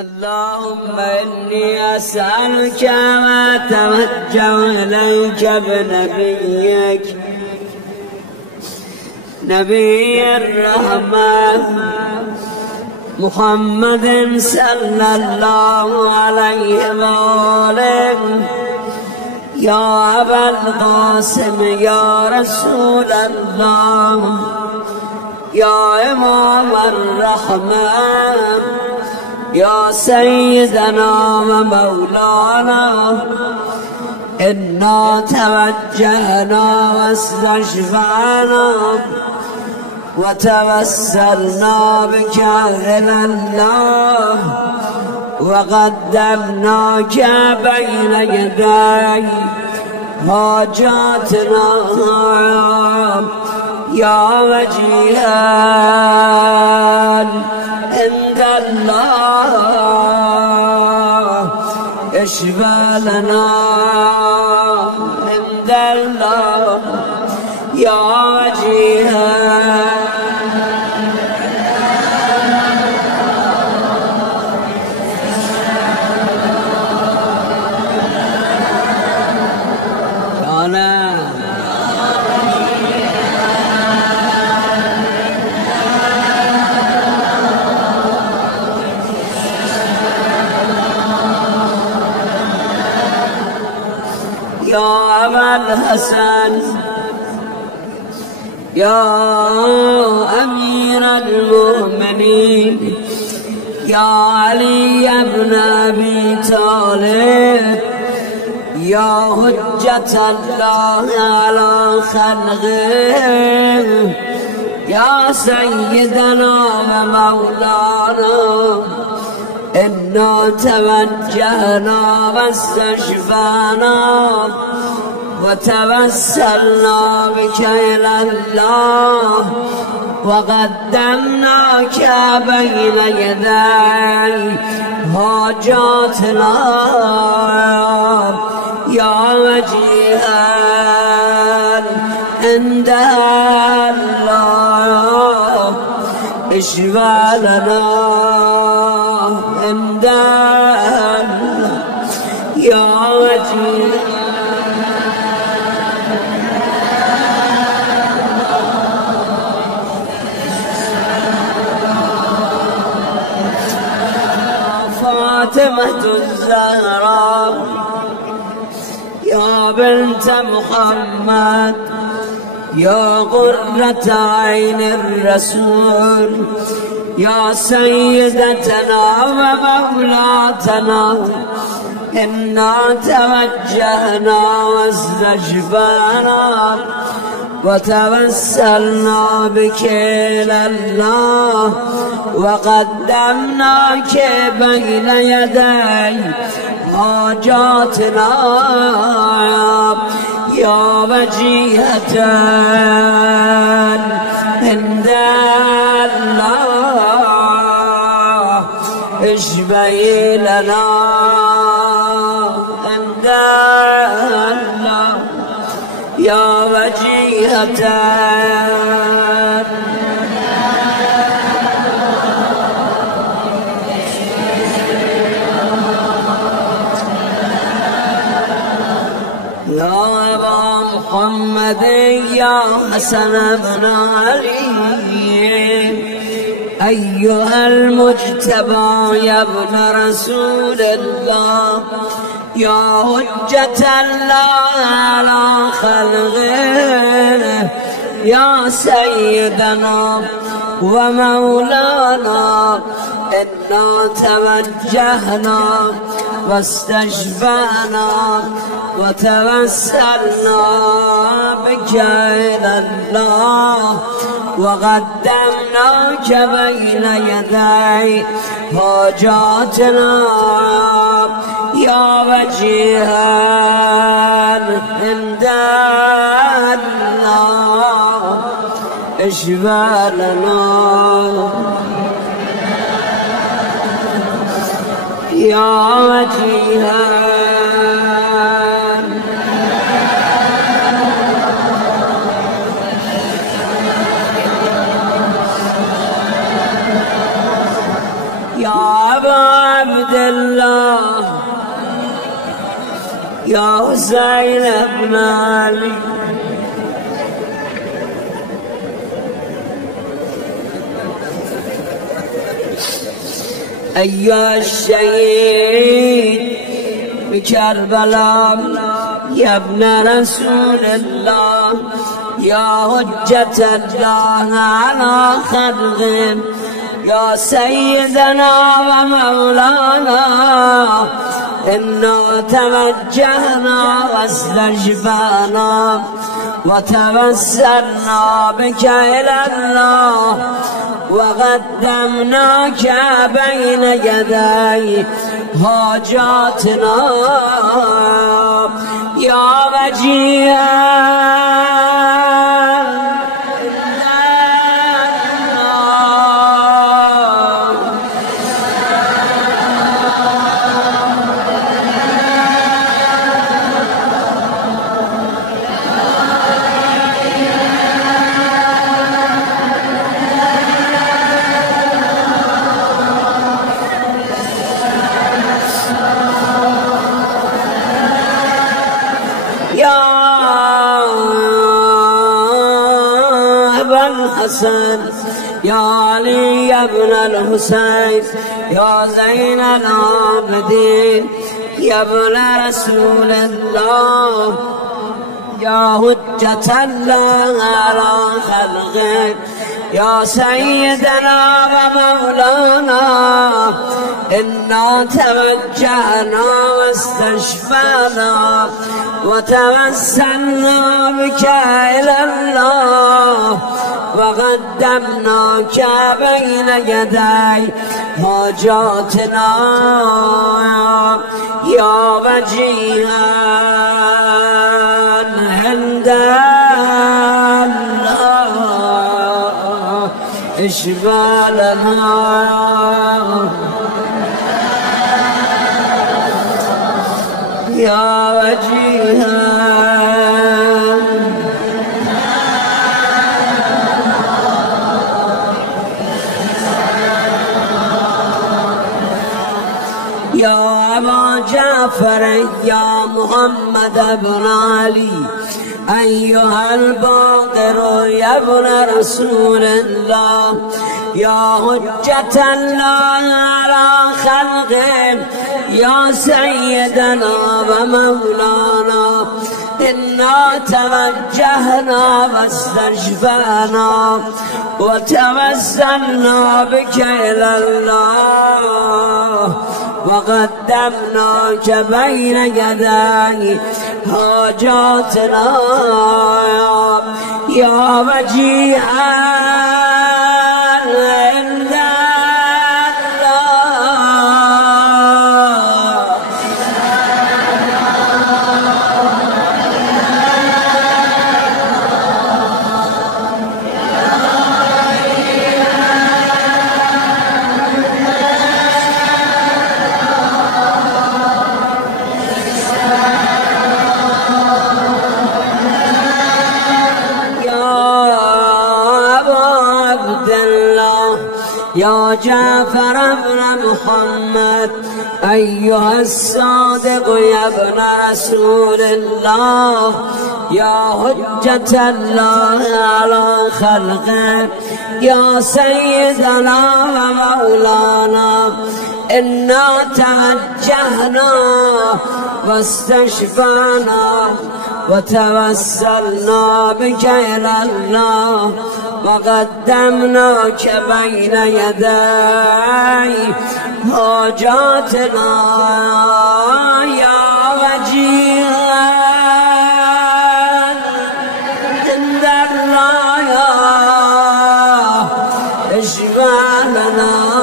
اللهم إني أسألك وأتوجه إليك بنبيك نبي الرحمة محمد صلى الله عليه وآله يا أبا القاسم يا رسول الله يا إمام الرحمة يا سيدنا ومولانا إنا توجهنا واستشفعنا وتوسلنا بك إلى الله وقدمناك بين يدي حاجاتنا يا وجيها عند الله اشفى لنا عند الله يا وجيها يا أبا الحسن يا أمير المؤمنين يا علي بن أبي طالب يا حجة الله على خلقه يا سيدنا ومولانا إنا توجهنا واستشفعنا وتوسلنا بك إلى الله وقدمناك بين يدي حاجاتنا يا وجيها عند الله اشفى لنا عند الله يا وجيها فاطمة الزهراء يا بنت محمد يا قرة عين الرسول يا سيدتنا ومولاتنا إنا توجهنا واستشفعنا وتوسلنا بك إلى الله وقدمناك بين يدي حاجاتنا يا وجيهة عند الله اشفعي لنا عند الله يا وجيهة يا أبا محمد يا حسن بن علي أيها المجتبى يا ابن رسول الله يا حجة الله على خلقه يا سيدنا ومولانا إنا توجهنا واستشفعنا وتوسلنا بك إلى الله وقدمناك بين يدي حاجاتنا يا وجيها عند الله اشفى لنا يا وجيها يا أبا يا حسين ابن علي أيها الشهيد بكربلاء يا ابن رسول الله يا حجة الله على خلقه يا سيدنا ومولانا إنا توجهنا واستشفعنا وتوسلنا بك إلى الله وقدمناك بين يدي حاجاتنا يا وجيها الحسن يا علي يا ابن الحسين يا زين العابدين يا ابن رسول الله يا حجة الله على خلقه يا سيدنا ومولانا إنا توجهنا واستشفعنا وتوسلنا بك إلى الله وقدمناك بين يدي حاجاتنا يا وجيها عند الله اشفع لنا يا وجيها يا أبا جعفر يا محمد بن علي أيها الباقر يا ابن رسول الله يا حجة الله على خلقه يا سيدنا ومولانا إنا توجهنا واستشفعنا وتوسلنا بك إلى الله وقدمناك بين يدي حاجاتنا يا وجيها عند يا جعفر بن محمد أيها الصادق يا ابن رسول الله يا حجة الله على خلقه يا سيدنا ومولانا إنا توجهنا واستشفعنا وتوسلنا بك إلى الله وقدمناك بين يدي حاجاتنا يا وجيها عند الله اشفع لنا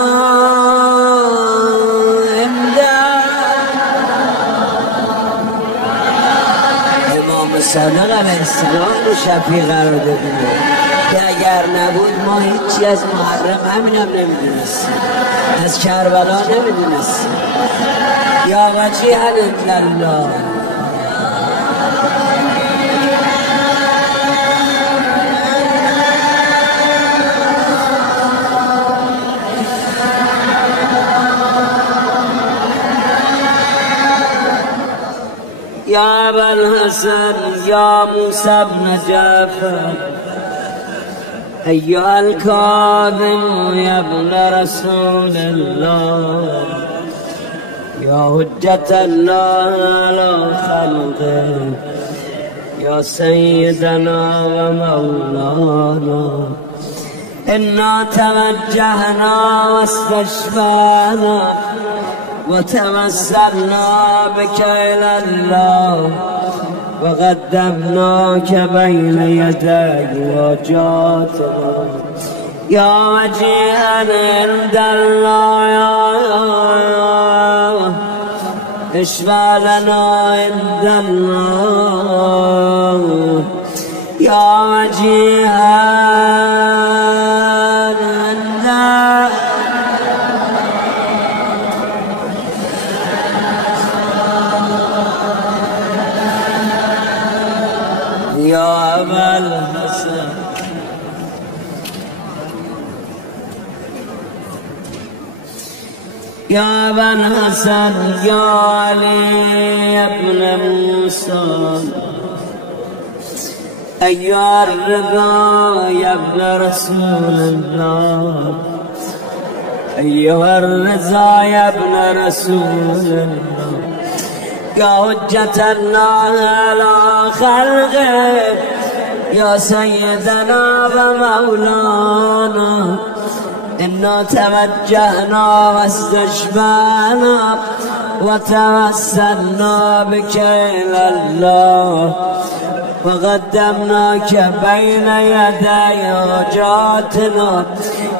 صادق علیه السلام رو شفیع قرار دادیم که اگر نبود ما هیچی از محرم همینم نمیدونستیم از کربلا نمیدونستیم یا وجیها عند الله یا أبا الحسن يا موسى بن جعفر أيها الكاظم يا ابن رسول الله يا حجة الله على خلقه يا سيدنا ومولانا إنا توجهنا واستشفانا وتوسلنا بك إلى الله وقدمناك بين يدي وجاتنا يا وجيها عند الله اشفع لنا عند الله يا وجيها عند يا أبا الحسن يا أبا الحسن يا علي ابن موسى أيها الرضا يا ابن رسول الله أيها الرضا يا ابن رسول الله يا حجة الله على خلقه يا سيدنا ومولانا إنا توجهنا واستشفعنا وتوسلنا بك إلى الله وقدمناك بين يدي حاجاتنا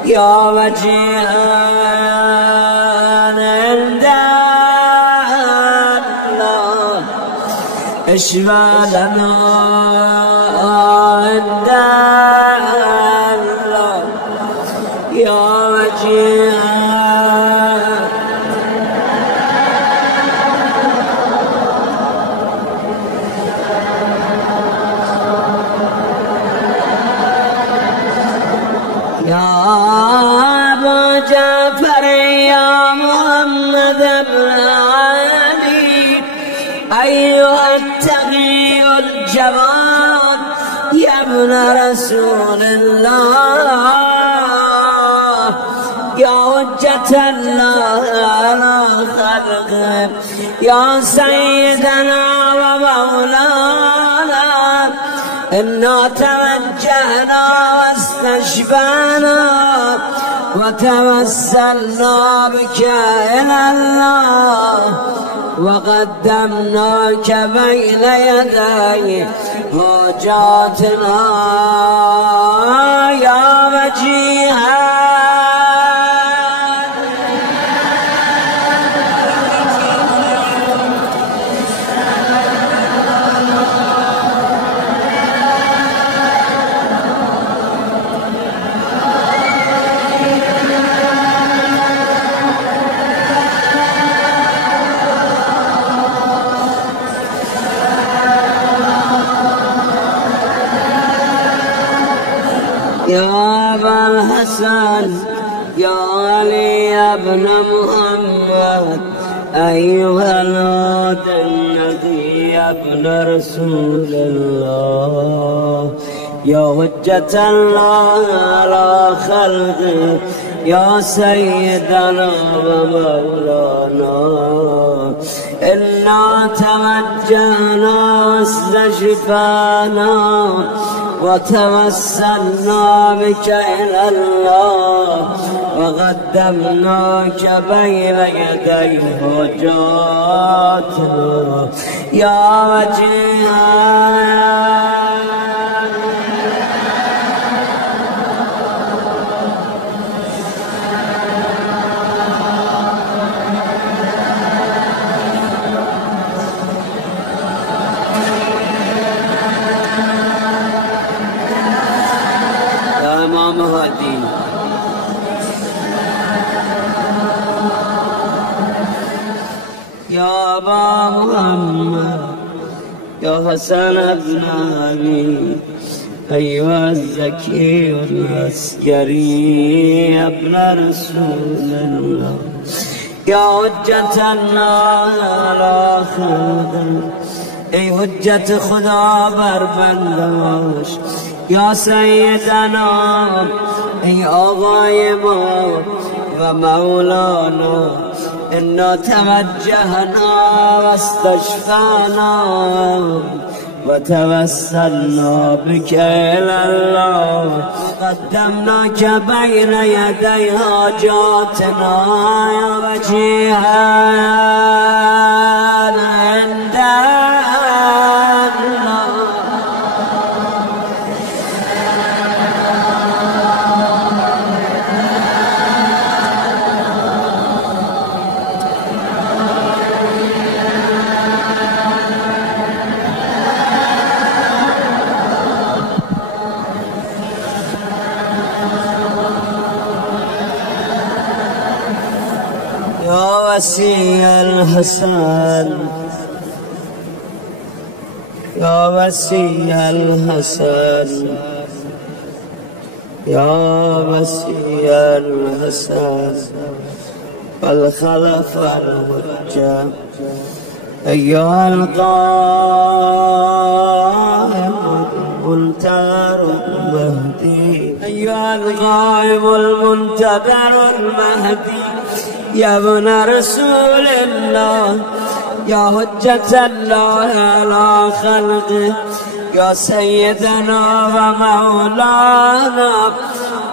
يا وجيها عند الله اشفع لنا عند الله يا وجيها يا أبا جعفر يا محمد بن علي أيها التقي الجواد يا ابن رسول الله يا حجة الله على خلقه يا سيدنا ومولانا إنا توجهنا واستشفعنا وتوسلنا بك إلى الله وقدمناك بين يدي حاجاتنا يا وجيها يا أبا الحسن يا علي يا ابن محمد أيها الهادي النبي يا ابن رسول الله يا حجة الله على خلقه يا سيدنا ومولانا إنا توجهنا واستشفعنا وتوسلنا بك إلى الله وقدمناك بين يدي حاجاتنا يا وجيها مهدي يا أبا محمد يا حسن ابن علي أيها الزكي العسكري يا ابن رسول الله يا حجة الله على خلقه ای حجت خدا بر بنداش یا سیدنا ای آقای ما و مولانا انا توجهنا و استشفعنا و توسلنا بك الى الله قدمناك بين يدي حاجاتنا يا وجيها عند يا وسيع الحسن يا وسيع الحسن يا وسيع الحسن والخلف الحجة أيها القائم المنتظر المهدي أيها القائم المنتظر المهدي يا ابن رسول الله يا حجة الله على خلقه يا سيدنا ومولانا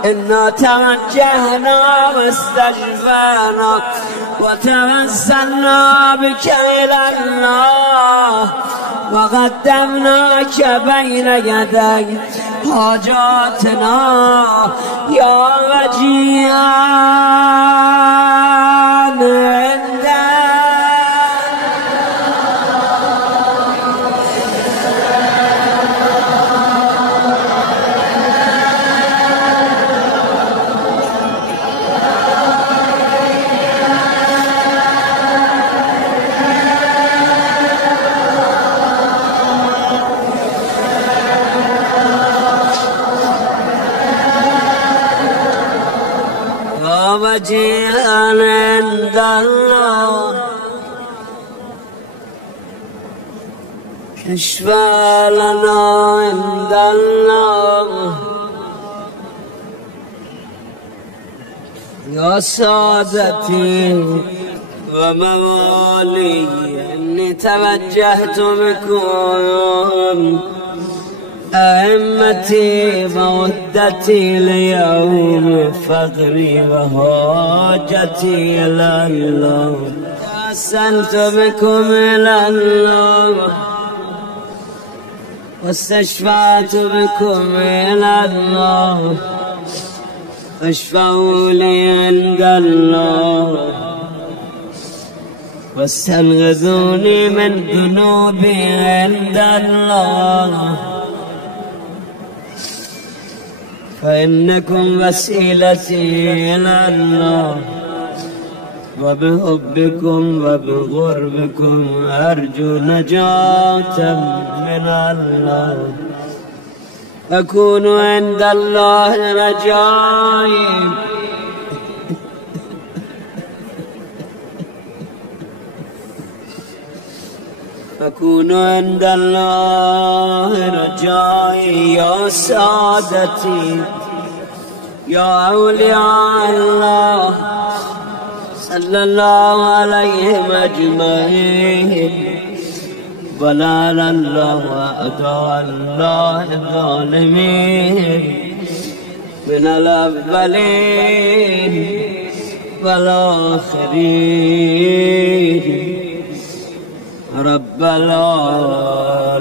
إنا توجهنا واستشفعنا وتوسلنا بك إلى الله وقدمناك بين يدي حاجاتنا يا وجيها وجيها عند الله اشفع لنا عند الله يا سادتي وموالي إني توجهت بكم أئمتي مودتي ليوم فقري وحاجتي إلى الله توسلت بكم إلى الله واستشفعت بكم إلى الله فاشفعوا لي عند الله واستنقذوني من ذنوبي عند الله فإنكم وسيلتي إلى الله وبحبكم وبقربكم أرجو نجاة من الله أكون عند الله رجائي أكون عند الله رجائي يا سادتي يا أولياء الله صلى الله عليهم أجمعين ضلال الله وأعداء الله الظالمين من الأولين والآخرين رب العالمين.